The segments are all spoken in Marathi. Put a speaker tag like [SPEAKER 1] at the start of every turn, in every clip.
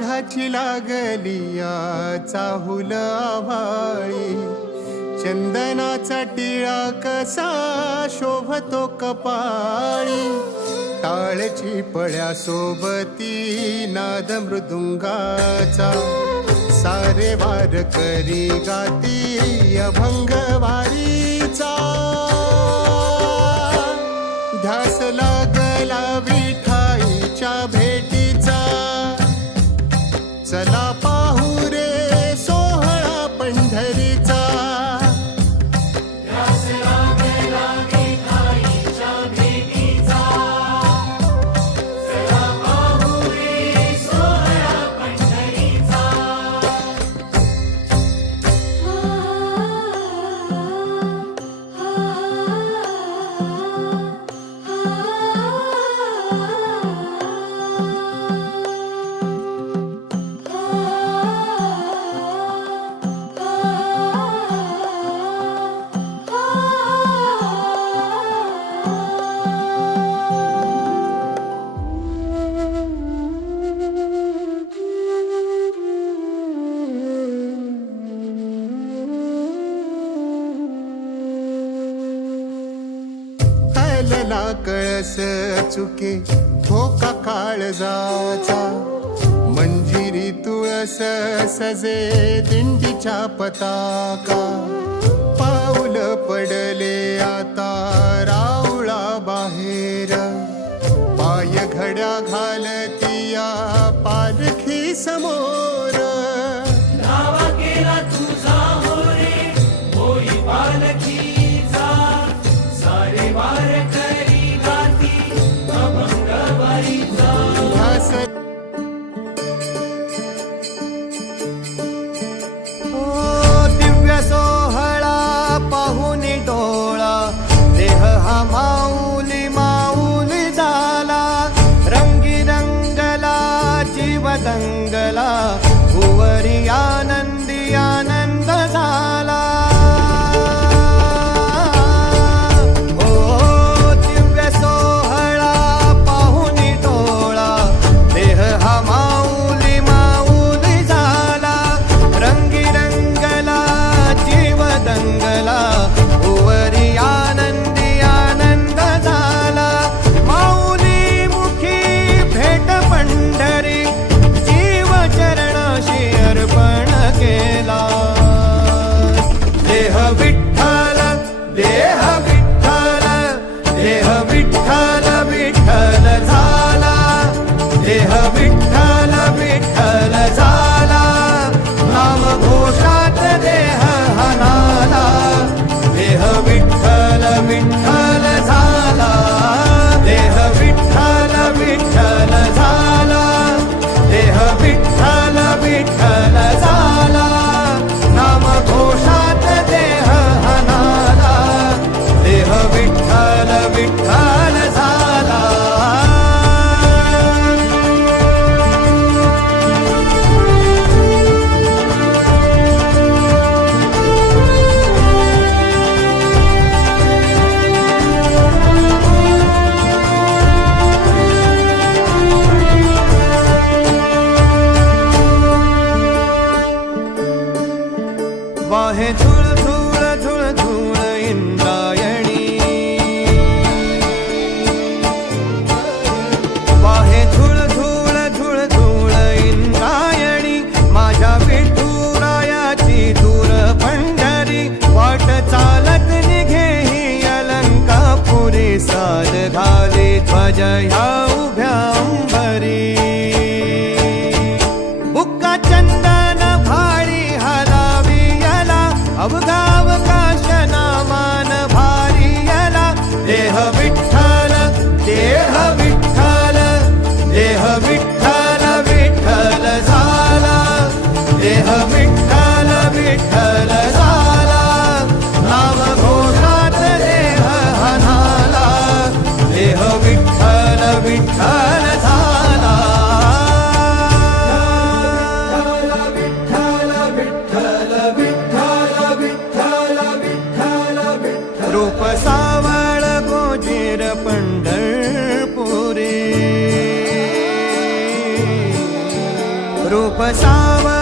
[SPEAKER 1] गडाची लागली चाहुल आभाळी. चंदनाचा टिळा कसा शोभतो कपाळी. टाळची पळ्या सोबती नाद मृदुंगाचा. सारे वार करी गाती अभंग वारीचा. ध्यास लागला विठ दिवस चुके धोका काळजाचा मंजिरी तुळस सजे दिंडीच्या पताका पाऊल
[SPEAKER 2] पड माझ्या ह्या उभ्या अंबरी बुक्का चंदन भारी हलावी याला अवघावकाश नामान भारी याला. देह विठ्ठल देह विठ्ठल देह विठ्ठल विठ्ठल झाला. देह विठ्ठल विठ्ठल फिर पंढरपुरी. रूप साव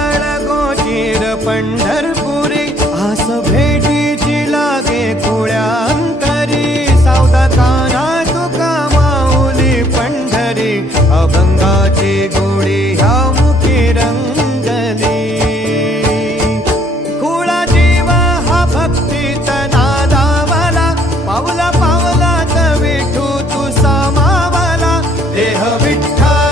[SPEAKER 2] time.